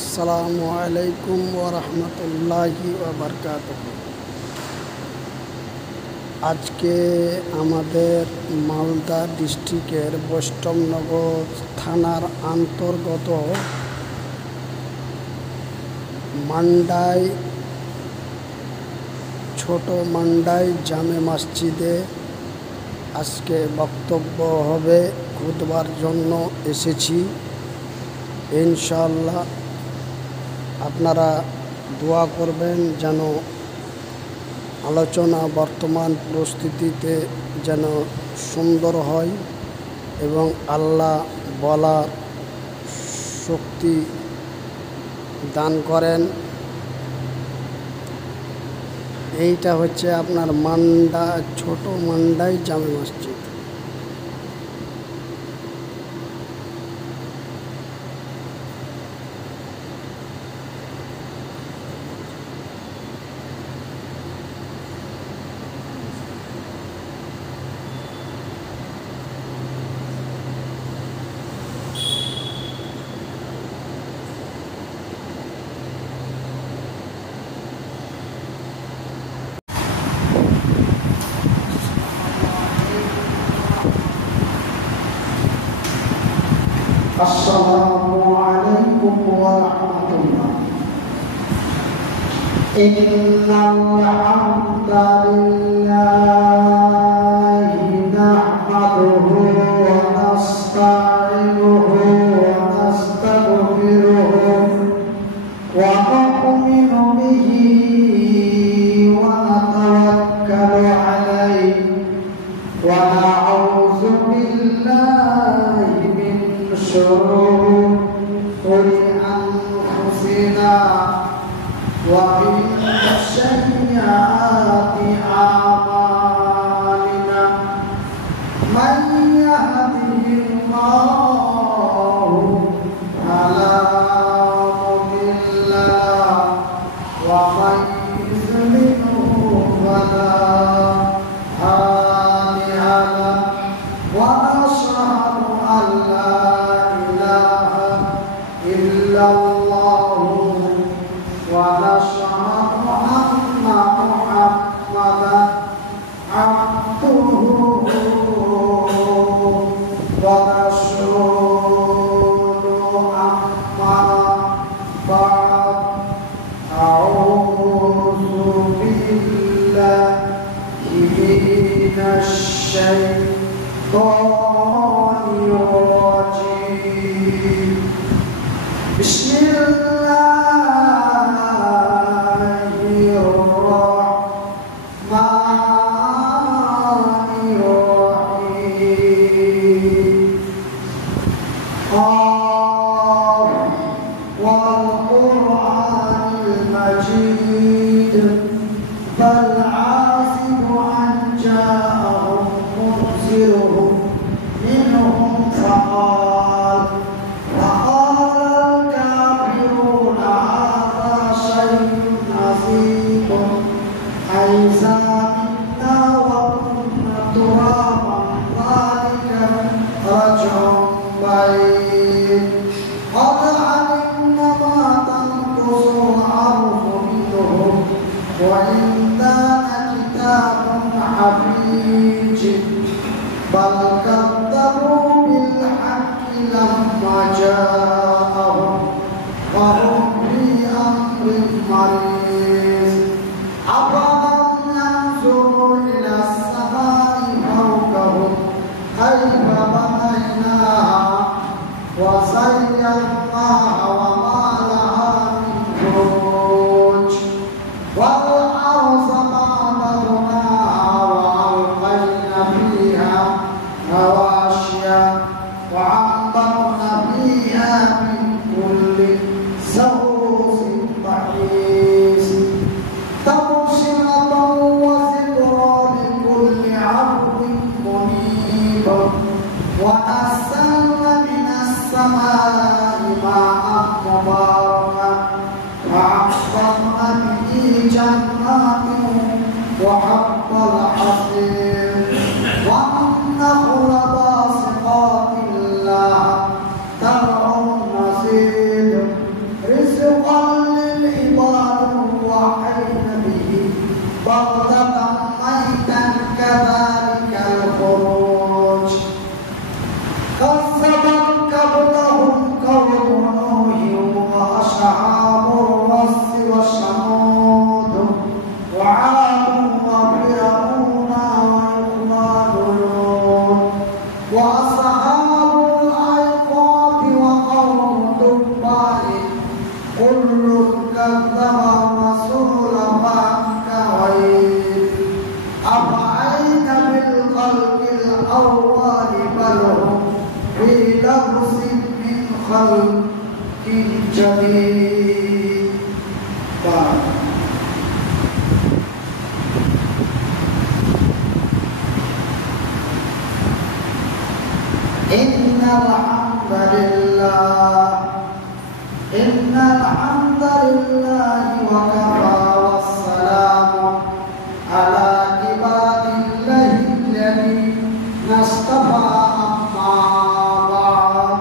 আসসালামু আলাইকুম ওয়া রাহমাতুল্লাহি ওয়া বারাকাতুহু। আজকে আমাদের মালদা ডিস্ট্রিক্টের বৈষ্ণবনগর থানার অন্তর্গত মান্ডাই ছোট মান্ডাই জামে মসজিদে আজকে বক্তব্য হবে। খুতবার জন্য এসেছি। ইনশাআল্লাহ আপনারা দোয়া করবেন যেন আলোচনা বর্তমান পরিস্থিতিতে যেন সুন্দর হয় এবং আল্লাহ বলার শক্তি দান করেন। এইটা হচ্ছে আপনার ছোট মান্ডাই জামে মসজিদ। Assalamu alaikum warahmatullah. Innal hamdalillahi nahmaduhu wa nasta'inuhu wa nastaghfiruhu wa nu'minu bihi wa natawakkalu alayhi wa na'udzu billahi min شرور أنفسنا ومن سيئات أعمالنا من يهده الله فلا مضل له ومن يضلل فلا هادي له ونشهد أن لا إلا الله ونشهد أن محمدا عبده ورسوله أما بعد أعوذ بالله من الشيطان الرجيم بسم الله الرحمن الرحيم قاف والقرآن المجيد بل عاصم أن جاءهم منذرهم منهم فقال أإذا متنا وكنا ترابا ذلك رجع بعيد قد علمنا ما تنقص الأرض منهم وعندنا كتاب حفيظ بل كذبوا بالحق لما جاءهم وهم في أمر مريض أفلم ينظروا إلى السماء فوقهم كيف بنيناها وزيناها وما لها من فروج والأرض مددناها وألقينا فيها رواسي وأنبتنا فيها من كل زوج بحيث تبصرة وذكرى لكل عبد منيب ونزلنا من السماء ماء مباركا فأحصرنا به جنات وحب الحصير والنخل باسقات لها ترعى النصير رزقا جديد. إن الحمد لله وكفى والسلام على عباد الله الذين اصطفى. أما بعد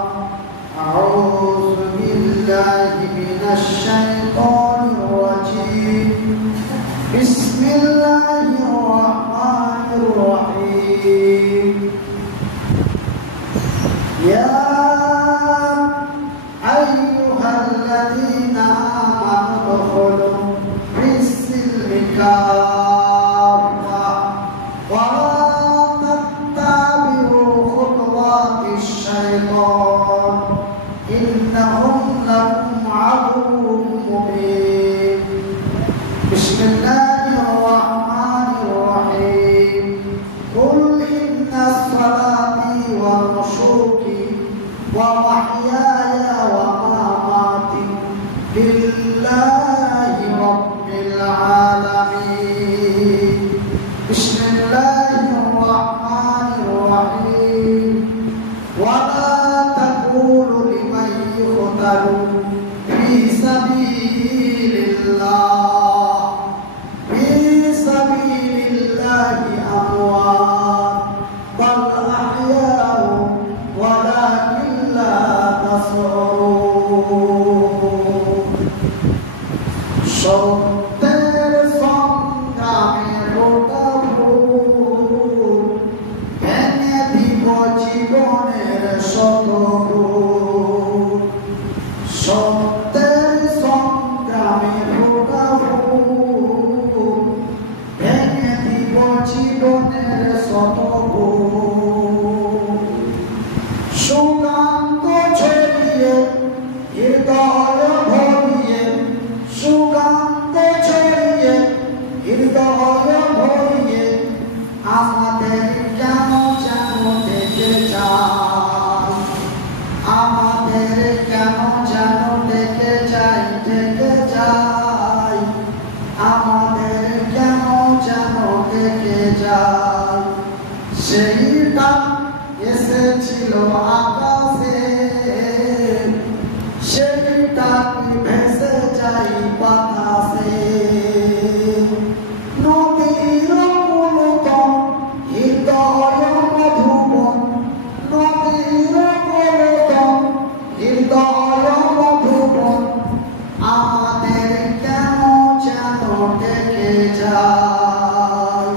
أعوذ بالله من الشيطان الرجيم. بسم الله الرحمن الرحيم. يا أيها الذين آمنوا ادخلوا في السلم كافة ولا تتبعوا خطوات الشيطان إنه لكم عدو مبين. بسم الله الرحمن الرحيم. قل إن صلاتي ونسكي ومحياي ومماتي لله رب العالمين. بسم الله الرحمن الرحيم. ولا تقولوا لمن يقتل في سبيل الله أموات بل أحياء ولكن لا تشعرون. সত্যের সংগ্রামে রোটাবো ভেঙে দিব জীবনের শতবো। সত্যের সংগ্রামে রোটাবো ভেঙে দিব জীবনের শতবো। সুগন্ধ ছড়িয়ে হৃদয় ভরিয়ে, সুগন্ধ ছড়িয়ে হৃদয় ভরিয়ে আমাদের কেন যেন ডেকে যায়, আমাদের কেন যেন ডেকে যায়, ডেকে যায়, আমাদের কেন যেন ডেকে যায়। সেইটা এসেছিল আকাশে, সেইটা কি ভেসে যাই বাতাসে। নদীর কুলতন হৃদয় মধুবন, নদীর কুলতন হৃদয় মধুবন আমাদের কেন যেন ডেকে যায়,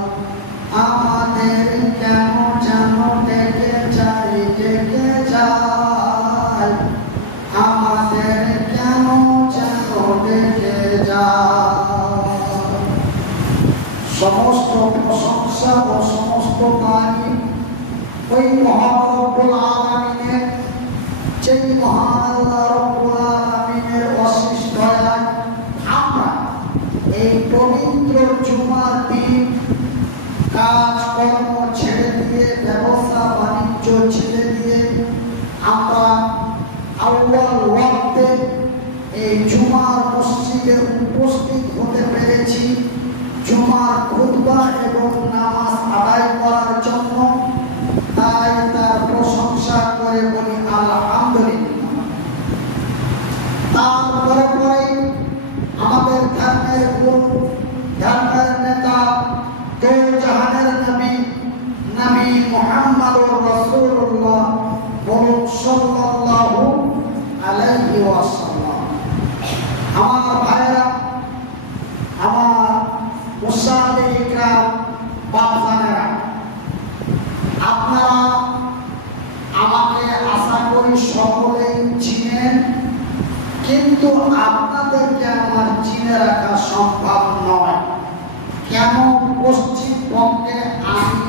আমাদের কেন যেন ডেকে যায়, ডেকে যায়, আমাদের কেন যেন ডেকে যায়। সমস্ত প্রশংসা ও সমস্ত তারিফ ওই মহান রব্বুল আলামিনের, যেই মহান আল্লাহ রব্বুল আলামিনের অশেষ দয়ায় আমরা এই পবিত্র জুমার দিন কাজকর্ম ছেড়ে দিয়ে, ব্যবসা বাণিজ্য ছেড়ে দিয়ে আমরা আউয়াল ওয়াক্তে এই জুমার মসজিদে উপস্থিত হতে পেরেছি জুমার খুতবা এবং নামাজ আদায় করার জন্য। তাই তার প্রশংসা করে বলি আলহামদুলিল্লাহ। তারপরে পরে আমাদের ধর্মের গুরু, ধর্মের নেতা, দো জাহানের নবী, নবী মুহাম্মদুর রাসূলুল্লাহ বলুন সাল্লাল্লাহু আলাইহি ওয়াসাল্লাম। আমার ভাইরা, আমার মুসাল্লি ইকরাম, বাপজানেরা, আপনারা আমাকে আশা করি সকলেই চিনেন, কিন্তু আপনাদেরকে আমার চিনে রাখা সম্ভব নয়। কেন? পশ্চিমবঙ্গে আমি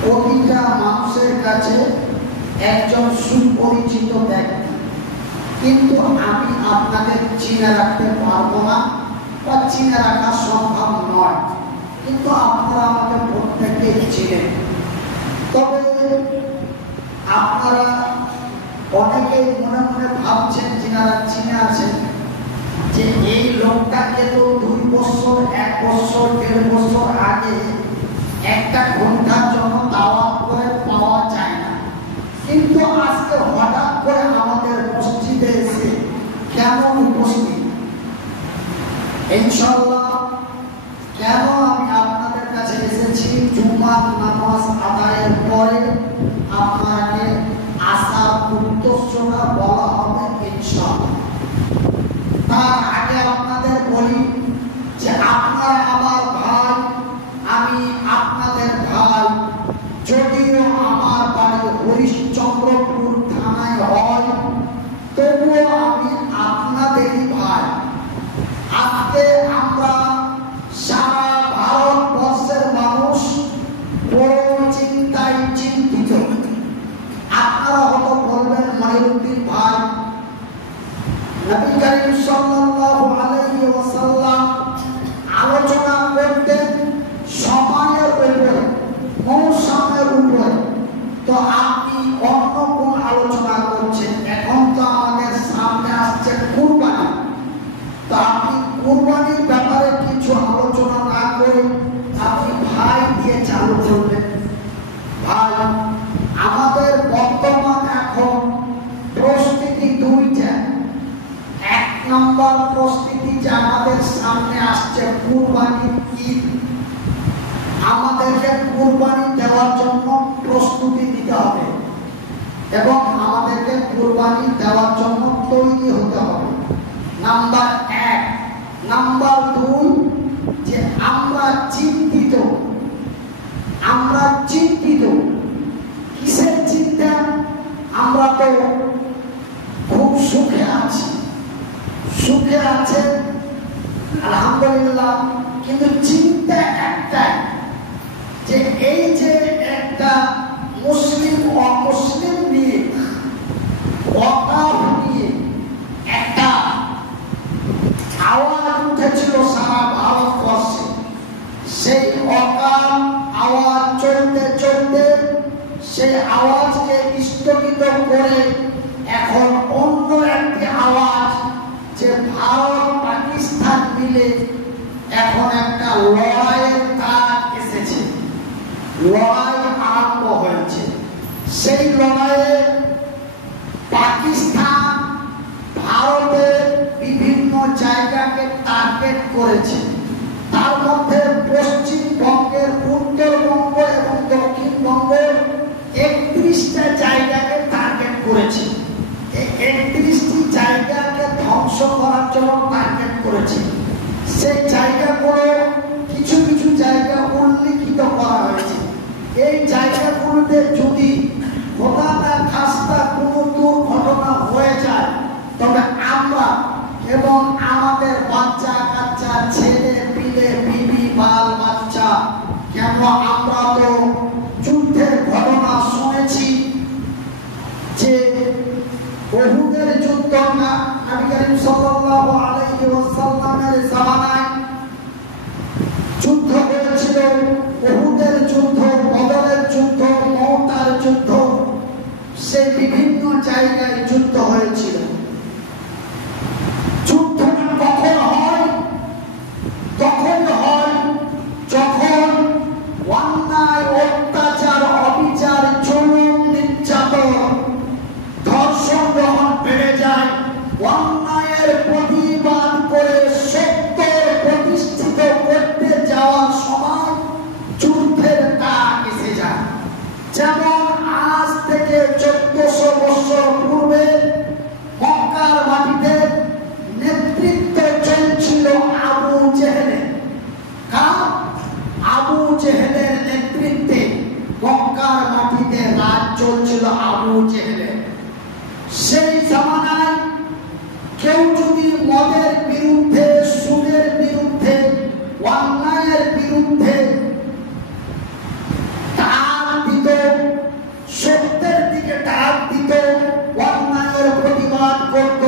প্রতিটা মানুষের কাছে একজন সুপরিচিত ব্যক্তি, কিন্তু আমি আপনাদের চিনে রাখতে পারবো না বা চিনে রাখা সম্ভব নয়, কিন্তু আপনারা আমাকে প্রত্যেকেই চিনেন। তবে আপনারা অনেকেই মনে মনে ভাবছেন যারা চিনে আছেন যে এই লোকটাকে তো 2 বছর 1 বছর 1.5 বছর আগে একটা ঘন্টার জন্য দাওয়াত করে পাওয়া যায় না, কিন্তু আজকে হঠাৎ করে আমাদের মসজিদে এসে কেন উপস্থিত? ইনশাআল্লাহ কেন আমি আপনাদের কাছে এসেছি, জুমার নামাজ আদায়ের পরে আপনাকে আসার উদ্দেশ্যটা বলা হবে ইনশাআল্লাহ। তার আগে আপনাদের বলি যে আপনারা আমার ভাই, আমি আপনাদের ভাই, যদিও আমার বাড়ি হরিশ্চন্দ্রপুর থানায় হয়, তবুও আমি আপনাদেরই ভাই। আজকে আমরা সারা ভারতবর্ষের মানুষ বড় চিন্তায় চিন্তিত। আপনারা হয়তো বলবেন মনিরুদ্দিন ভাই, নবী করিম সাল্লাল্লাহু আলাইহি ওয়াসাল্লাম আলোচনা করতেন সময়ের উপরে, মৌসুমের উপরে, তো আপনি অন্য কোন আলোচনা করছেন? এখন তো আমাদের সামনে আসছে কুরবানি, তো আপনি কুরবানির ব্যাপারে কিছু আলোচনা না করে আপনি ভাই দিয়ে চালু করবেন। ভাই, আমাদের বর্তমান এখন প্রস্তুতি দুইটা। 1 নম্বর প্রস্তুতি যে আমাদের সামনে আসছে কুরবানির ঈদ, আমাদেরকে কুরবানি দেওয়ার জন্য প্রস্তুতি নিতে হবে এবং আমাদেরকে কুরবানি দেওয়ার জন্য তৈরি হতে হবে, নাম্বার 1। নাম্বার 2, যে আমরা চিন্তিত। আমরা চিন্তিত কিসের চিন্তা? আমরা তো খুব সুখে আছি, সুখে আছে আলহামদুলিল্লাহ, কিন্তু চিন্তা একটাই যে এই যে একটা মুসলিম অমুসলিম নিয়ে, ওয়াকাফ নিয়ে একটা আওয়াজ উঠেছিল সারা ভারতবর্ষে, সেই ওয়াকাফ আওয়াজ চলতে চলতে সেই আওয়াজকে স্থগিত করে এখন অন্য একটি আওয়াজ, যে ভারত পাকিস্তান মিলে এখন একটা লড়াইয়ের কাজ এসেছে, লড়াই আরম্ভ হয়েছে। সেই লড়াইয়ে পাকিস্তান ভারতের বিভিন্ন জায়গাকে টার্গেট করেছে, তার মধ্যে পশ্চিমবঙ্গের, উত্তরবঙ্গ এবং দক্ষিণবঙ্গের 31টা জায়গাকে টার্গেট করেছে। এই 31টি জায়গাকে ধ্বংস করার জন্য টার্গেট করেছে। সেই জায়গাগুলো কিছু কিছু জায়গা উল্লিখিত করা হয়েছে। এই জায়গাগুলোতে যদি খোদা না খাস্তা কোনো দুর্ঘটনা হয়ে যায়, তবে আমরা এবং আমাদের বাচ্চা কাচ্চা, ছেলে পিলে, বিবি বাল বাচ্চা, কেন আমরা তো যুদ্ধের ঘটনা শুনেছি যে উহুদের যুদ্ধ, নবী করিম সাল্লাল্লাহু আলাইহি ওয়াসাল্লামের জামানায় যুদ্ধ হয়েছিল, উহুদের যুদ্ধ, বদরের যুদ্ধ, মওতার যুদ্ধ, সে বিভিন্ন জায়গায় যুদ্ধ হয়েছিল। যুদ্ধটা কখন হয়? তখন হয় যখন অন্যায়, অত্যাচার, অবিচার, জুলুম, নির্যাতন, ধর্ষণ যখন বেড়ে যায়, অন্যায়ের প্রতিবাদ করে সত্য প্রতিষ্ঠিত করতে যাওয়ার সময় যুদ্ধের ডাক এসে যায়। যেমন আজ থেকে 1400 বছর পূর্বে মক্কার মাটিতে নেতৃত্ব চলছিল আবু জেহেলের। আবু জেহেলের নেতৃত্বে মক্কার মাটিতে রাজ চলছিল আবু জেহেলের। সেই জামানায় কেউ যদি মদের বিরুদ্ধে, সুদের বিরুদ্ধে, অন্যায়ের বিরুদ্ধে ডাক দিত, সত্যের দিকে ডাক দিত, অন্যায়ের প্রতিবাদ করত,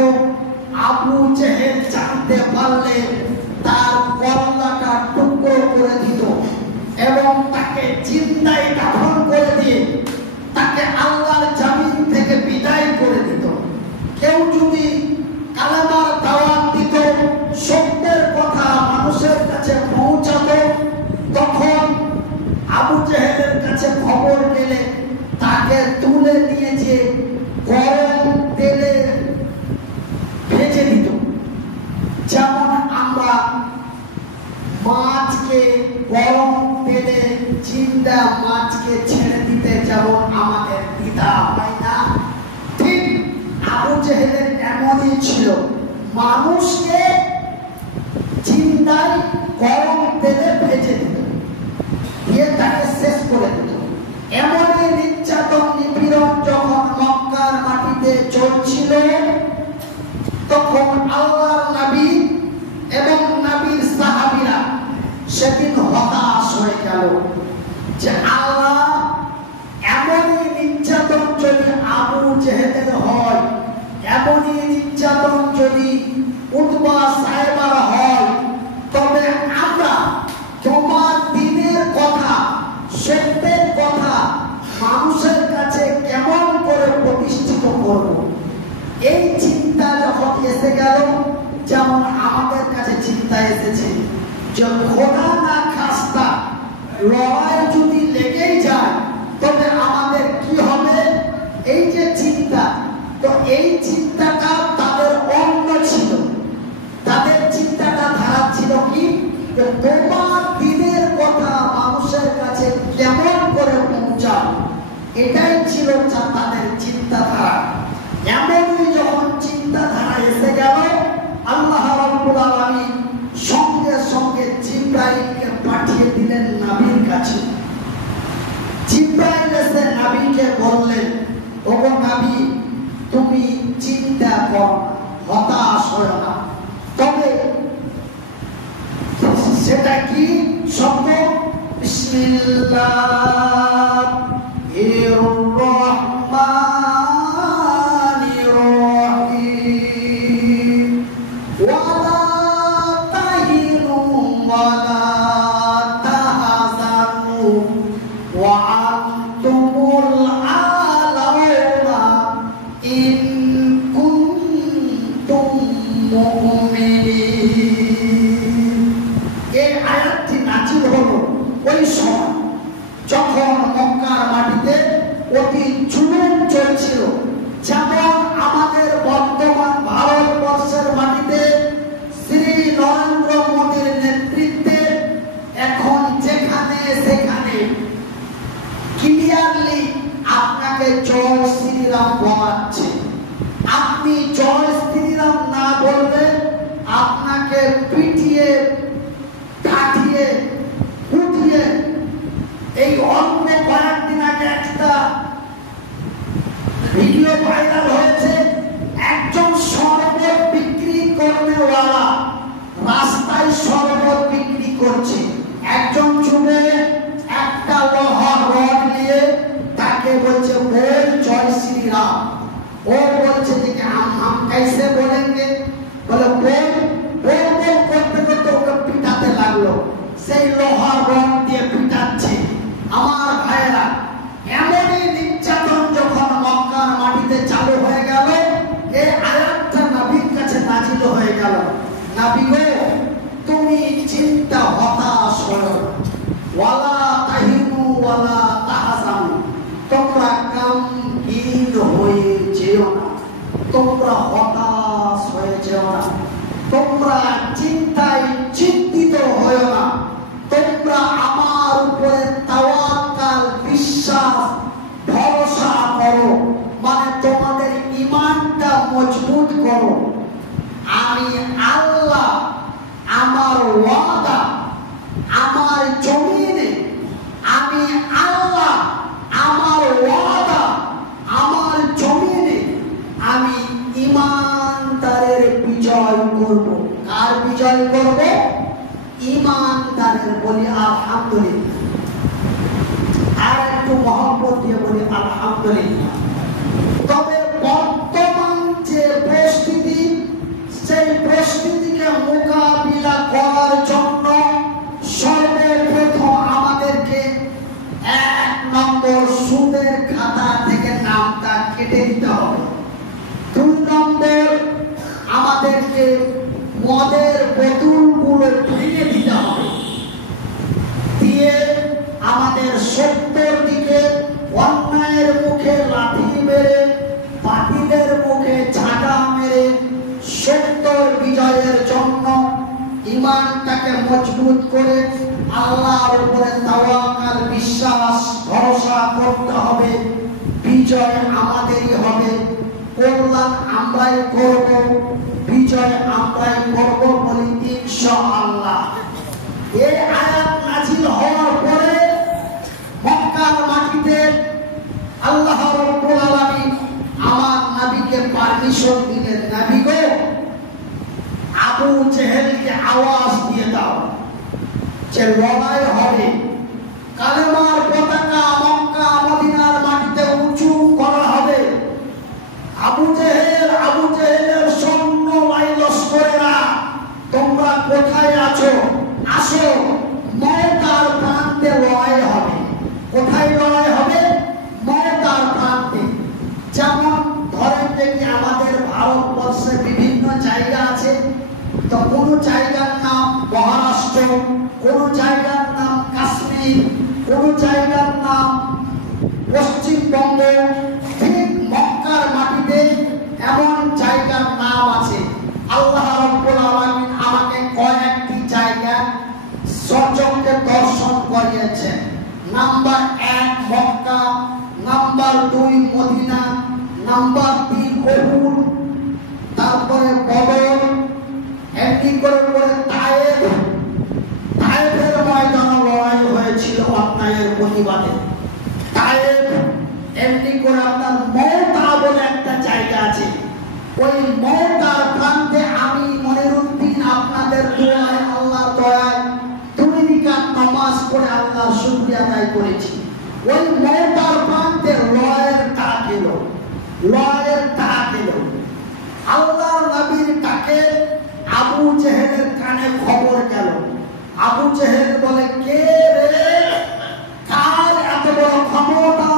আবু জেহেল জানতে পারলে তার গলাটা টুকরো করে দিত এবং তাকে জিন্দায় দাফন করে দিয়ে তাকে আল্লাহর জামিন থেকে বিদায় করে দিত। মাছকে গরম তেলে জিন্দা মাছকে ছেড়ে দিতে যেমন আমাদের দ্বিধা হয় না, ঠিক আবু জেহেলের এমনই ছিল। মানুষকে জিন্দায় গরম তেলে ভেজে দিত, দিয়ে তাকে শেষ করে দিত। এমনই নির্যাতন নিপীড়ন যখন মক্কার মাটিতে চলছিল, তখন আল্লাহর নবী এবং নবীর সাহাবীরা সেদিন হতাশ হয়ে গেল যে আল্লাহ, এমনই নির্যাতন যদি আবু জেহেলের হয়, এমনই নির্যাতন যদি উতবা সাহেবার হয়, তবে আমরা তোমার দ্বীনের কথা, সত্যের কথা মানুষের কাছে কেমন করে প্রতিষ্ঠিত করব। এই চিন্তা যখন এসে গেল, যেমন আমাদের কাছে চিন্তা এসেছে যে খোদা না খাস্তা লড়াই যদি লেগেই যায় তবে আমাদের কি হবে, এই যে চিন্তা, তো এই চিন্তাটা তাদের অন্য ছিল। তাদের চিন্তাটা ধারা ছিল কি, যে তোমার দ্বীনের কথা মানুষের কাছে কেমন করে পৌঁছাও, এটাই ছিল তাদের চিন্তাধারা। এমনই যখন চিন্তাধারা এসে গেল, আল্লাহ রাব্বুল আলামিন সঙ্গে সঙ্গে জিবরাইলকে পাঠিয়ে দিলেন নবীর কাছে। জিবরাইল এসে নবীকে বললেন, ওগো নবী, তুমি চিন্তা করো, হতাশ হয়ো না। তবে সেটা কি শব্দ? বিসমিল্লাহির রহমানির রহিম। ওয়ালা তাহিনু ওয়ালা তাহজানু ওয়া আনতুমুল আ'লাউনা ইন কুনতুম মুমিনিন। এই আয়াতটি নাজিল হলো ওই সময় যখন মক্কার মাটিতে অতি জুলুম চলছিল। যেমন আমাদের বর্তমান ভারতবর্ষের মাটিতে শ্রী নরেন্দ্র মোদীর নেতৃত্বে এখন যেখানে সেখানে ক্লিয়ারলি আপনাকে জয় শ্রীরাম বলাচ্ছে। আপনি জয় শ্রীরাম না বললে আপনাকে পিটিয়ে কাটিয়ে উঠিয়ে, এই অল্প কয়েকদিন আগে একটা ভিডিও ভাইরাল হয়েছে, একজন শরবত বিক্রি করনেওয়ালা রাস্তায় শরবত বিক্রি করছে। একজন চুলে একটা লোহার রড নিয়ে তাকে বলছে বল জয় শ্রীরাম। ও বলছে যে हम कैसे बोलेंगे, বলে বল বল বল করতে করতে ওকে পিটাতে লাগলো। সেই লোহার রড দিয়ে পিটাচ্ছে। আমার ভাইয়েরা, এমনই নির্যাতন যখন মক্কার মাটিতে চালু হয়ে গেল, এই আয়াতটা নবীর কাছে নাজিল হয়ে গেল। নবী গো, তুমি চিন্তা হতাশ হও, ওয়ালা তাহিনু ওয়ালা তাহজানু, তোমরা গমগীন হয়ে যেও না, তোমরা হতাশ হয়ে যেও না, তোমরা চিন্তায় চিন্তিত হও না, তোমরা আমার উপরে তাওয়াক্কাল, বিশ্বাস, ভরসা করো, মানে তোমাদের ঈমানটা মজবুত করো। আমি আল্লাহ আমার ওয়াদা, আমার জমিনে আমি আল্লাহ আমার ওয়াদা, আমার জমিনে আমি ঈমানদারের বিজয় করব। কার বিজয় করব? ঈমানদারের। বলি আলহামদুলিল্লাহ। আর একটু মহব্বত দিয়ে বলি আলহামদুলিল্লাহ। তবে বর্তমান যে পরিস্থিতি, সেই পরিস্থিতিকে মোকাবিলা করার জন্য সর্বপ্রথম আমাদেরকে 1 নম্বর সুদের খাতা থেকে নামটা কেটে দিতে হবে। 2 নম্বর আমাদেরকে মদের বোতলগুলো ভেঙে দিতে হবে, দিয়ে আমাদের সত্যের দিকে, অন্যায়ের মুখে লাথি মেরে, বাতিলের মুখে ঝাঁটা মেরে সত্যের বিজয়ের জন্য ইমানটাকে মজবুত করে আল্লাহর উপরে তাওয়াক্কুল, বিশ্বাস, ভরসা করতে হবে। বিজয় আমাদেরই হবে, কল্যাণ আমরাই করব, বিজয় আমরাই করব বলি ইনশাআল্লাহ। এই আয়াত নাযিল হওয়ার পরে মক্কার মাটিতে আল্লাহ রাব্বুল আলামিন আমার নবীকে পারমিশন দিলেন, নবী গো আবু জেহেলকে আওয়াজ দিয়ে দাও যে লড়াই হবে, কালেমার পতাকা মক্কা মদিনার মাটিতে উঁচু করা হবে। আবু জেহেলের সৈন্য লস্করেরা তোমরা কোথায় আছো, আসো, মওতার প্রান্তে লড়াই হবে। কোথায় লড়াই হবে? মওতার প্রান্তে। যেমন ধরেন যে আমাদের ভারতবর্ষে বিভিন্ন জায়গা আছে, তো কোন জায়গার নাম মহারাষ্ট্র, কোন জায়গার নাম কাশ্মীর, কোন জায়গার নাম পশ্চিমবঙ্গ। ঠিক মক্কার মাটিতে এমন জায়গার নাম আছে। আল্লাহ রাব্বুল আলামিন আমাকে কয়েকটি জায়গা সচক্ষে দর্শন করিয়েছেন। Number 1 Mecca, number 2 Medina, number 3 Uhud, তারপরে বদর, এমনি করে তায়েফের ময়দানে লড়াই হয়েছিল অন্যায়ের প্রতিবাদে। তায়েফ, এমনি করে আপনার মওতা বলে একটা জায়গা আছে, ওই মওতার প্রান্তে আমি মনিরুদ্দিন আপনাদের দোয়ায়, আল্লাহর দয়ায় 2 রাকাত নামাজ পড়ে আল্লাহর শুকরিয়া আদায় করেছি। ওই মওতার প্রান্তে লড়াইয়ের ডাক এলো। আল্লাহর নবীর ডাকে আবু জেহেলের কানে খবর গেল। আবু জেহেল বলে, কে রে, কার এত বড় ক্ষমতা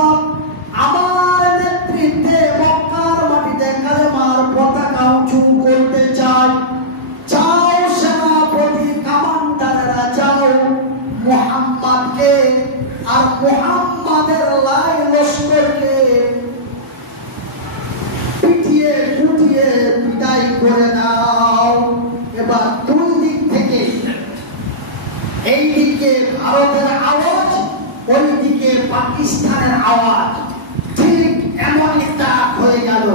আমার নেতৃত্বে মক্কার মাটিতে কালেমার পতাকা উঁচু করতে চায়? যাও সেনাপতি, কামান্ডারেরা যাও, মুহাম্মদকে আর মুহাম্মাদের লস্করকে পিটিয়ে কুটিয়ে বিদায় করে নাও। এবার 2 দিক থেকে, এই দিকে ভারতের আওয়াজ, ওই দিকে পাকিস্তানের আওয়াজ, ঠিক এমন একটা হয়ে গেল।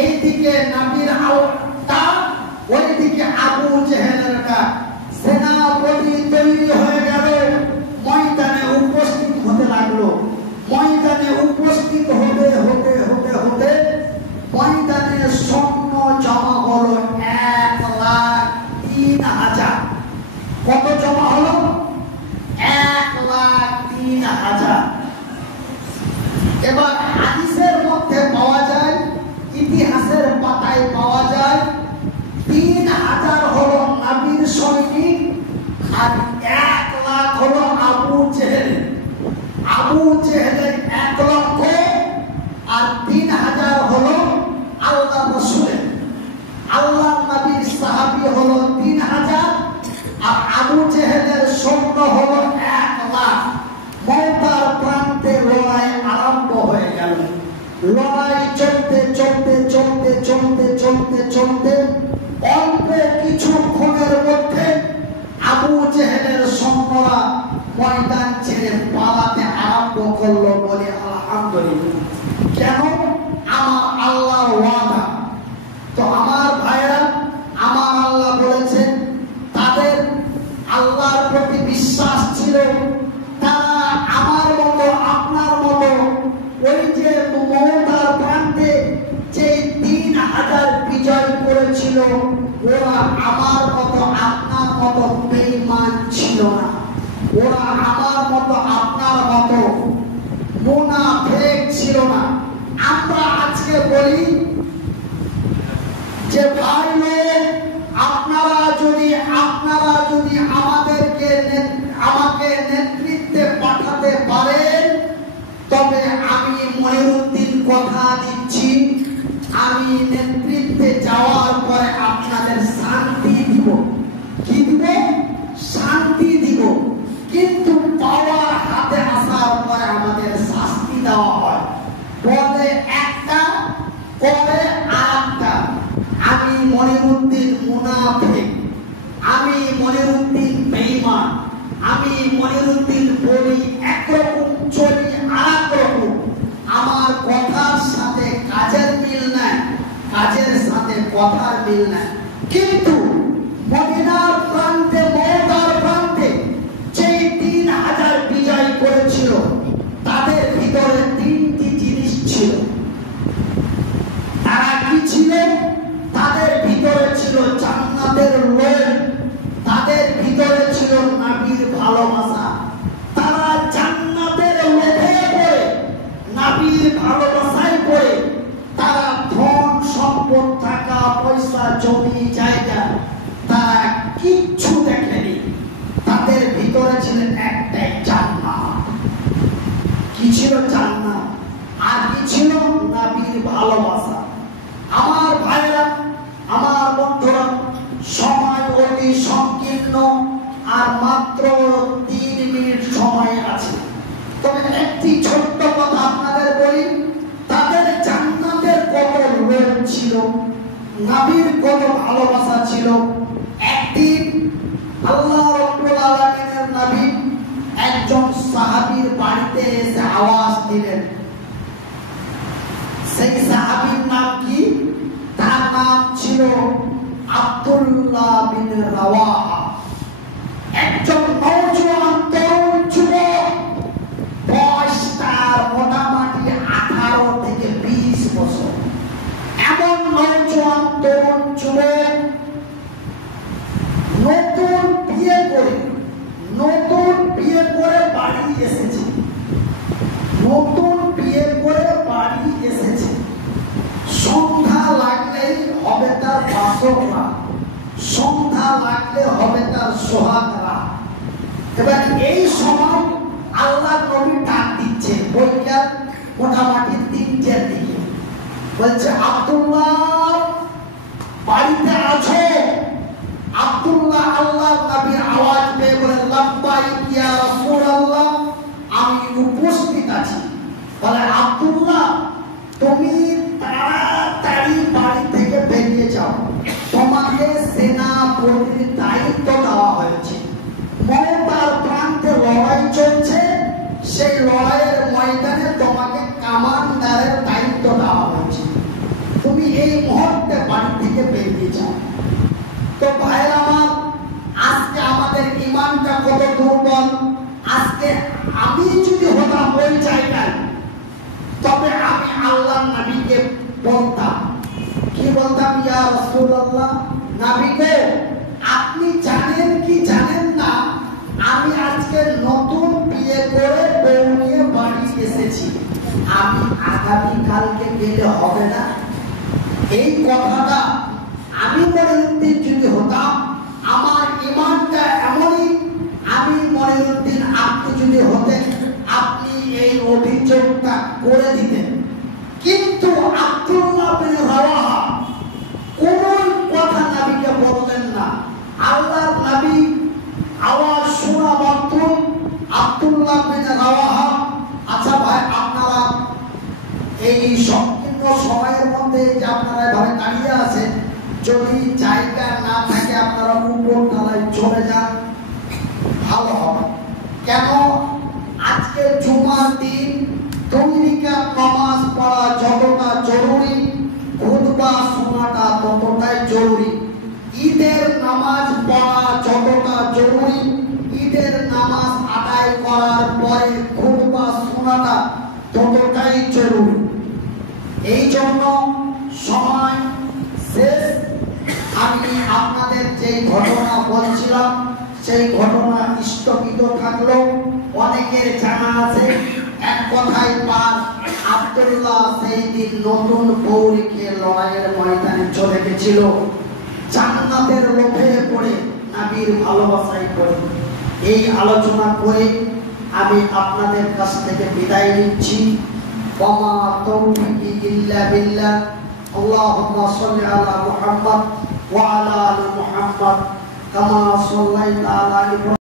এই দিকে নবীর আওয়াজ, ওই দিকে আবু জেহেলের ডাক। সেনাপতি তৈরি হয়ে গেল, ময়দানে উপস্থিত হতে লাগলো। ময়দানে উপস্থিত হতে ময়দানে সৈন্য জমা হলো 1,03,000। কত জমা হলো? 1,03,000। এবার হাদিসের মধ্যে পাওয়া যায়, ইতিহাসের পাতায় পাওয়া যায় 3,000 হলো নবীর সৈনিক আর 1,00,000 হলো আবু জেহেল। আবু জেহেলের 1,00,000 আর 3,000 হলো আল্লাহ রাসূলের। আল্লাহ নবীর সাহাবী হলো 3,000 আর আবু জেহেলের সৈন্য হলো 1,00,000। মওতার প্রান্তে লড়াই আরম্ভ হয়ে গেল। লড়াই চলতে অল্প কিছুক্ষণের মধ্যে আবু জেহেলের সৈন্যরা ময়দান ছেড়ে পালাতে আরম্ভ করলো। বলে আলহামদুলিল্লাহ। কেন? আমার আল্লাহর ওয়াদা। তো আমার ভাইরা, আমার আল্লাহ বলেছেন তাদের আল্লাহর প্রতি বিশ্বাস ছিল। তারা আমার মতো, আপনার মতো, ওই যে মওতার প্রান্তে যে 3,000 বিজয় করেছিল, ওরা আমার মতো, আপনার মতো বেঈমান ছিল না। ওরা আমার মতো, আপনার মতো মুনাফিক ছিল না। আমরা আজকে বলি যে ভাই লোক, আপনারা যদি আমাকে নেতৃত্বে পাঠাতে পারেন, তবে আমি মনিরুদ্দিন কথা দিচ্ছি, আমি নেতৃত্বে যাওয়ার পরে আপনাদের শান্তি দিব। কি দিব? শান্তি দিব। কিন্তু পাওয়ার হাতে আসার পরে আমাদের শাস্তি দেওয়া হয়। বলে একটা, করে আরেকটা। আমি মনিরুদ্দিন মুনাফিক। আমি মনিরুদ্দিন বেঈমান, আমি মনিরুদ্দিন বলি একরকম, চলি আর রকম, আমার কথার সাথে কাজের মিল নাই, কাজের সাথে কথার মিল নাই। কিন্তু মদিনার প্রান্তে, মওতার প্রান্তে যেই 3000 বিজয় করেছিল, তাদের ভিতরে 3টি জিনিস ছিল। তারা কি ছিল? তাদের ভিতরে ছিল জান্নাতের লোভ, তাদের ভিতরে ছিল নবীর ভালোবাসা। তারা জান্নাতের লোভে পড়ে, নবীর ভালোবাসায় পড়ে, তারা ধন সম্পদ, টাকা পয়সা, জমি জায়গা তারা কিচ্ছু দেখেনি। তাদের ভিতরে ছিল একটাই জান্নাত। কি ছিল? জান্নাত। আর কি ছিল? নবীর ভালোবাসা। আমার ভাইরা, আমার বন্ধুরা, সময় অতি সংকীর্ণ, আর মাত্র 3 মিনিট সময় আছে। তবে একটি ছোট্ট কথা আপনাদের বলি, তাদের জান্নাতের কত লোভ ছিল, নবীর কত ভালোবাসা ছিল। একদিন আল্লাহ রাব্বুল আলামিনের নবী একজন সাহাবীর বাড়িতে এসে আওয়াজ দিলেন। সেই সাহাবীর নাম কি? তার নাম ছিল আব্দুল্লাহ বিন রাওয়াহা। একজন নওজোয়ান তরুণ যুবক, বয়স তার মোটামুটি 18 থেকে 20 বছর। এমন নওজোয়ান তরুণ যুবক নতুন বিয়ে করে বাড়ি এসেছে, নতুন বিয়ে করে বাড়ি এসেছে। সন্ধ্যা লাগলেই হবে তার বাসর রাত, সন্ধ্যা লাগলে হবে তার সোহাগ রাত। এবার এই সময় আল্লাহ নবী ডাক দিচ্ছে বৈকাল মোটামুটি 3টের দিকে। বলছে, আব্দুল্লাহ বাড়িতে আছো? আব্দুল্লাহ আল্লাহর নবীর আওয়াজ পেয়ে বলে, লাব্বাইক ইয়া রাসূলুল্লাহ, আমি উপস্থিত আছি। বলে, আব্দুল্লাহ তুমি তাড়াতাড়ি বাড়ি থেকে বেরিয়ে যাও, তোমাকে সেনাপতির দায়িত্ব দেওয়া হয়েছে। মওতার প্রান্তে লড়াই চলছে, সেই লড়াইয়ের ময়দানে তোমাকে কামানদারের দায়িত্ব দেওয়া হয়েছে, তুমি এই মুহূর্তে বাড়ি থেকে বেরিয়ে যাও। তো ভাইরা আমার, আজকে আমাদের ঈমানটা কত দুর্বল। আজকে আমি যদি হতাম ওই জায়গায়, তবে আমি আল্লাহর নবীকে বলতাম, কি বলতাম? ইয়া রাসূলুল্লাহ, নবী গো, আপনি জানেন কি জানেন না, আমি আজকে নতুন বিয়ে করে বউ নিয়ে বাড়ি এসেছি, আমি আগামী কালকে গেলে হবে না? এই কথাটা আমি মনিরুদ্দিন যদি হতাম, আমার ঈমানটা এমনই, আমি মনিরুদ্দিন আপনি যদি হতেন, আপনি এই অভিযোগটা করে দিতেন। কিন্তু আব্দুল্লাহ বিন রাওয়াহা কোন কথা নবীকে বললেন না। আল্লাহর নবী আওয়াজ শোনা মাত্র আব্দুল্লাহ বিন রাওয়াহা, আচ্ছা ভাই, আপনারা এই সংকীর্ণ সময়ের মধ্যে যে আপনারা এভাবে দাঁড়িয়ে আছেন, যদি জায়গা না থাকে আপনারা উপর তলায় চলে যান, ভালো হবে। কেন? আজকে জুমার দিন 2 রাকাত নামাজ পড়া যতটা জরুরি, খুতবা শোনাটা ততটাই জরুরি। ঈদের নামাজ পড়া যতটা জরুরি, ঈদের নামাজ আদায় করার পরে খুতবা শোনাটা ততটাই জরুরি। এই জন্য সময় শেষ। আমি আপনাদের যে ঘটনা বলছিলাম, সেই ঘটনা স্থগিত থাকলো। অনেকের জানা আছে, এক কথায় পার, আব্দুল্লাহ সেই দিন নতুন বউ রেখে লড়াইয়ের ময়দানে চলে গেছিল, জান্নাতের লোভে পড়ে, নবীর ভালোবাসায় পড়ে। এই আলোচনা করে আমি আপনাদের কাছ থেকে বিদায় নিচ্ছি। ওয়া তাওফীকি ইল্লা বিল্লাহ। আল্লাহুম্মা সাল্লি আলা মুহাম্মদ ওয়া আলা আলি মুহাম্মদ কামা সাল্লাইতা আলা ইব্রাহিম।